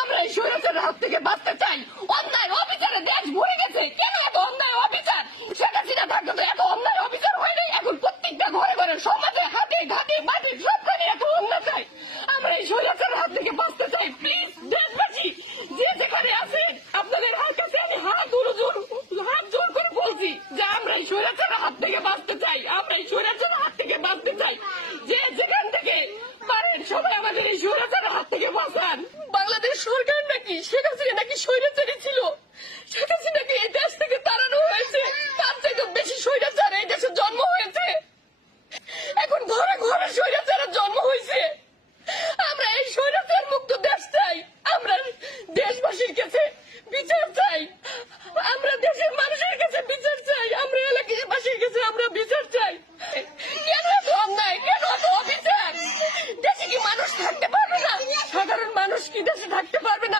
আমরা এই স্বৈরাচারের হাত থেকে বাঁচতে চাই। অন্যায় অবিচারে দেশ ভরে গেছে। কেন এত অন্যায় অবিচার? শেখ হাসিনা থাকতে তো এত অন্যায় অবিচার হয় নাই। এখন প্রত্যেকটা ঘরে ঘরে সমাজে হাতে ঘাটে মাঠে সবখানে এত অন্যায়। আমরা এই স্বৈরাচারের হাত থেকে বাঁচতে চাই। প্লিজ দেশবাসী যে যেখানে আছেন, আপনাদের কাছে আমি হাত জোর করে বলছি যে আমরা এই স্বৈরাচারের হাত থেকে বাঁচতে চাই। আমরা এই স্বৈরাচারের হাত থেকে বাঁচতে চাই। যে যেখান থেকে পারেন সবাই আমাদের এই স্বৈরাচারের হাত থেকে বাঁচান। বাংলাদেশ সরকার নাকি শেখ হাসিনা নাকি স্বৈরাচারী ছিল। শেখ হাসিনাকে এই দেশ থেকে তাড়ানো হয়েছে। তার চাইতে বেশি স্বৈরাচার এই দেশে জন্ম হয়েছে। এখন ঘরে ঘরে স্বৈরাচারের জন্ম হয়েছে। আমরা এই স্বৈরাচার মুক্ত দেশ চাই। আমরা দেশবাসীর কাছে বিচার চাই। আমরা দেশের মানুষের কাছে বিচার চাই। আমরা এলাকাবাসীর কাছে আমরা বিচার চাই। কেন এত অন্যায়? কেন এত অবিচার? দেশে কি মানুষ থাকতে পারবে না? সাধারণ মানুষ কি দেশে থাকতে পারবে না?